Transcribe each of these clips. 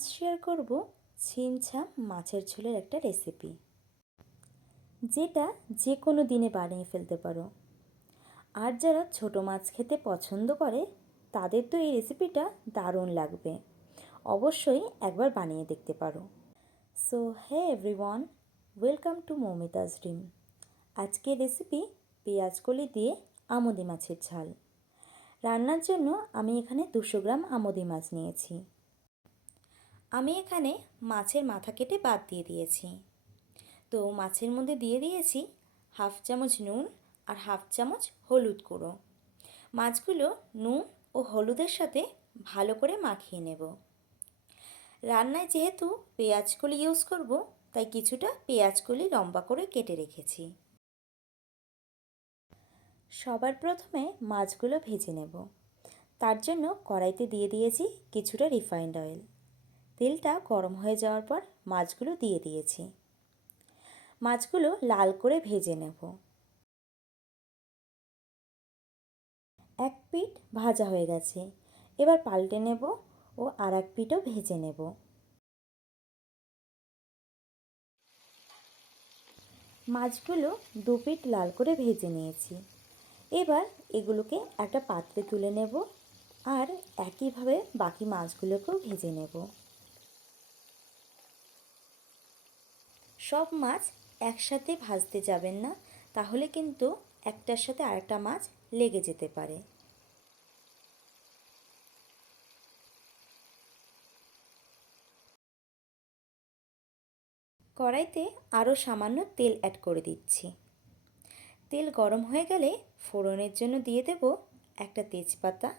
আজ শেয়ার করব ছিমছাম মাছের ঝোলের একটা রেসিপি, যেটা যে কোনো দিনে বানিয়ে ফেলতে পারো। আর যারা ছোট মাছ খেতে পছন্দ করে তাদের তো এই রেসিপিটা দারুণ লাগবে। অবশ্যই একবার বানিয়ে দেখতে পারো। So hey everyone, welcome to Moumita's dream. আজকের রেসিপি পেঁয়াজকলি দিয়ে আমোদি মাছের ঝাল। রান্নার জন্য আমি এখানে 200 গ্রাম আমোদি মাছ নিয়েছি। আমি এখানে মাছের মাথা কেটে বাদ দিয়ে দিয়েছি। তো মাছের মধ্যে দিয়ে দিয়েছি হাফ চামচ নুন আর হাফ চামচ হলুদ গুঁড়ো। মাছগুলো নুন ও হলুদের সাথে ভালো করে মাখিয়ে নেব। রান্নায় যেহেতু পেঁয়াজকলি ইউজ করব, তাই কিছুটা পেঁয়াজকলি লম্বা করে কেটে রেখেছি। সবার প্রথমে মাছগুলো ভেজে নেব। তার জন্য কড়াইতে দিয়ে দিয়েছি কিছুটা রিফাইন্ড অয়েল। তেলটা গরম হয়ে যাওয়ার পর মাছগুলো দিয়ে দিয়েছি। মাছগুলো লাল করে ভেজে নেব। এক পিঠ ভাজা হয়ে গেছে, এবার পাল্টে নেব ও আর এক পিঠও ভেজে নেব। মাছগুলো দু পিঠ লাল করে ভেজে নিয়েছি। এবার এগুলোকে একটা পাত্রে তুলে নেব আর একইভাবে বাকি মাছগুলোকেও ভেজে নেব। সব মাছ একসাথে ভাজতে যাবেন না, তাহলে কিন্তু একটার সাথে আরেকটা মাছ লেগে যেতে পারে। কড়াইতে আরও সামান্য তেল অ্যাড করে দিচ্ছি। তেল গরম হয়ে গেলে ফোড়নের জন্য দিয়ে দেব একটা তেজপাতা,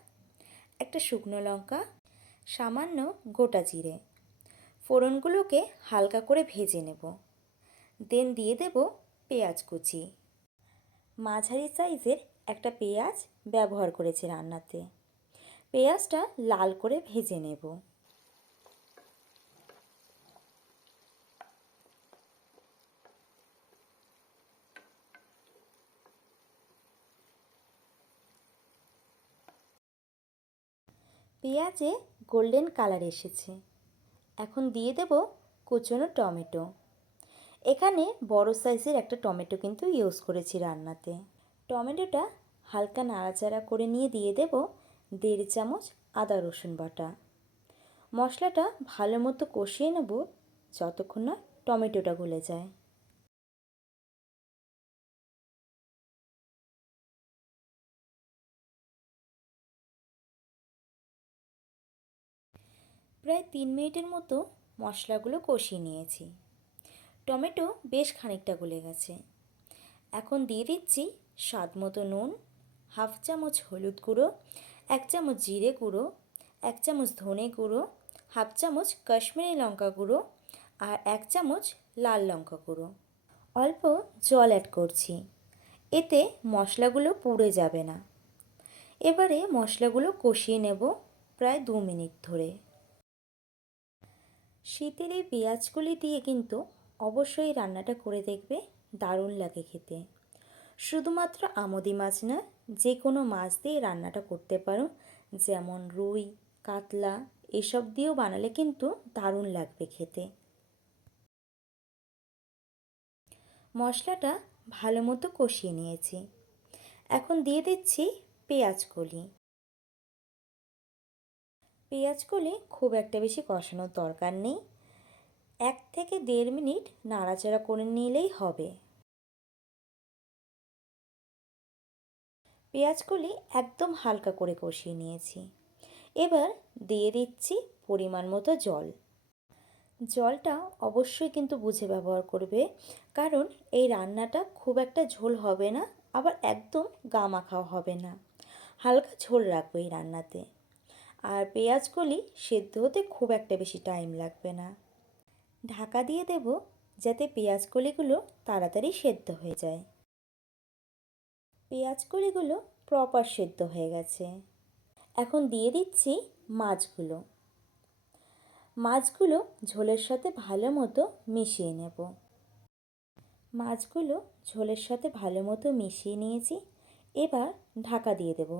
একটা শুকনো লঙ্কা, সামান্য গোটা জিরে। ফোড়নগুলোকে হালকা করে ভেজে নেব। দেন দিয়ে দেব পেঁয়াজ কুচি। মাঝারি সাইজের একটা পেঁয়াজ ব্যবহার করেছি রান্নাতে। পেঁয়াজটা লাল করে ভেজে নেব। পেঁয়াজে গোল্ডেন কালার এসেছে। এখন দিয়ে দেব কুচনো টমেটো। এখানে বড় সাইজের একটা টমেটো কিন্তু ইউজ করেছি রান্নাতে। টমেটোটা হালকা নাড়াচাড়া করে নিয়ে দিয়ে দেব 1.5 চামচ আদা রসুন বাটা। মশলাটা ভালো মতো কষিয়ে নেব যতক্ষণ না টমেটোটা গলে যায়। প্রায় 3 মিনিটের মতো মশলাগুলো কষিয়ে নিয়েছি। টমেটো বেশ খানিকটা গলে গেছে। এখন দিয়ে দিচ্ছি স্বাদ মতো নুন, হাফ চামচ হলুদ গুঁড়ো, 1 চামচ জিরে গুঁড়ো, 1 চামচ ধনে গুঁড়ো, হাফ চামচ কাশ্মীরি লঙ্কা গুঁড়ো আর 1 চামচ লাল লঙ্কা গুঁড়ো। অল্প জল অ্যাড করছি, এতে মশলাগুলো পুড়ে যাবে না। এবারে মশলাগুলো কষিয়ে নেব প্রায় 2 মিনিট ধরে। শীতের এই পেঁয়াজকলি দিয়ে কিন্তু অবশ্যই রান্নাটা করে দেখবে, দারুণ লাগে খেতে। শুধুমাত্র আমোদি মাছ না, যে কোনো মাছ দিয়ে রান্নাটা করতে পারো। যেমন রুই, কাতলা এসব দিয়েও বানালে কিন্তু দারুণ লাগবে খেতে। মশলাটা ভালো মতো কষিয়ে নিয়েছি। এখন দিয়ে দিচ্ছি পেঁয়াজকলি। পেঁয়াজকলি খুব একটা বেশি কষানোর দরকার নেই, 1 থেকে 1.5 মিনিট নাড়াচাড়া করে নিলেই হবে। পেঁয়াজকলি একদম হালকা করে কষিয়ে নিয়েছি। এবার দিয়ে দিচ্ছি পরিমাণ মতো জল। জলটা অবশ্যই কিন্তু বুঝে ব্যবহার করবে, কারণ এই রান্নাটা খুব একটা ঝোল হবে না, আবার একদম গা মাখাও হবে না। হালকা ঝোল রাখবো এই রান্নাতে। আর পেঁয়াজকলি সেদ্ধ হতে খুব একটা বেশি টাইম লাগবে না। ঢাকা দিয়ে দেব যাতে পেঁয়াজকলিগুলো তাড়াতাড়ি সেদ্ধ হয়ে যায়। পেঁয়াজকলিগুলো প্রপার সেদ্ধ হয়ে গেছে। এখন দিয়ে দিচ্ছি মাছগুলো। মাছগুলো ঝোলের সাথে ভালো মতো মিশিয়ে নেব। মাছগুলো ঝোলের সাথে ভালো মতো মিশিয়ে নিয়েছি। এবার ঢাকা দিয়ে দেব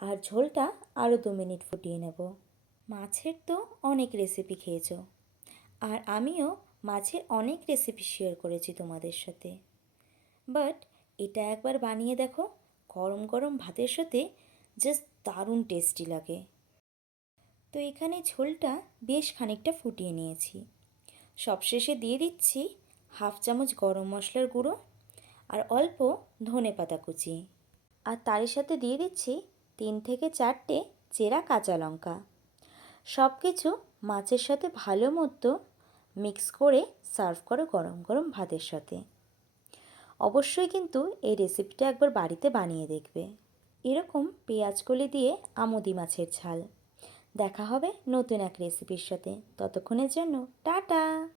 আর ঝোলটা আরও 2 মিনিট ফুটিয়ে নেব। মাছের তো অনেক রেসিপি খেয়েছো, আর আমিও মাছের অনেক রেসিপি শেয়ার করেছি তোমাদের সাথে। বাট এটা একবার বানিয়ে দেখো, গরম গরম ভাতের সাথে জাস্ট দারুণ টেস্টি লাগে। তো এখানে ঝোলটা বেশ খানিকটা ফুটিয়ে নিয়েছি। সবশেষে দিয়ে দিচ্ছি 1/2 চামচ গরম মশলার গুঁড়ো আর অল্প ধনেপাতা কুচি। আর তারই সাথে দিয়ে দিচ্ছি 3 থেকে 4টে চেরা কাঁচা লঙ্কা। সব কিছু মাছের সাথে ভালো মতো মিক্স করে সার্ভ করো গরম গরম ভাতের সাথে। অবশ্যই কিন্তু এই রেসিপিটা একবার বাড়িতে বানিয়ে দেখবে। এরকম পেঁয়াজ কলি দিয়ে আমুদি মাছের ঝাল। দেখা হবে নতুন এক রেসিপির সাথে। ততক্ষণের জন্য টাটা।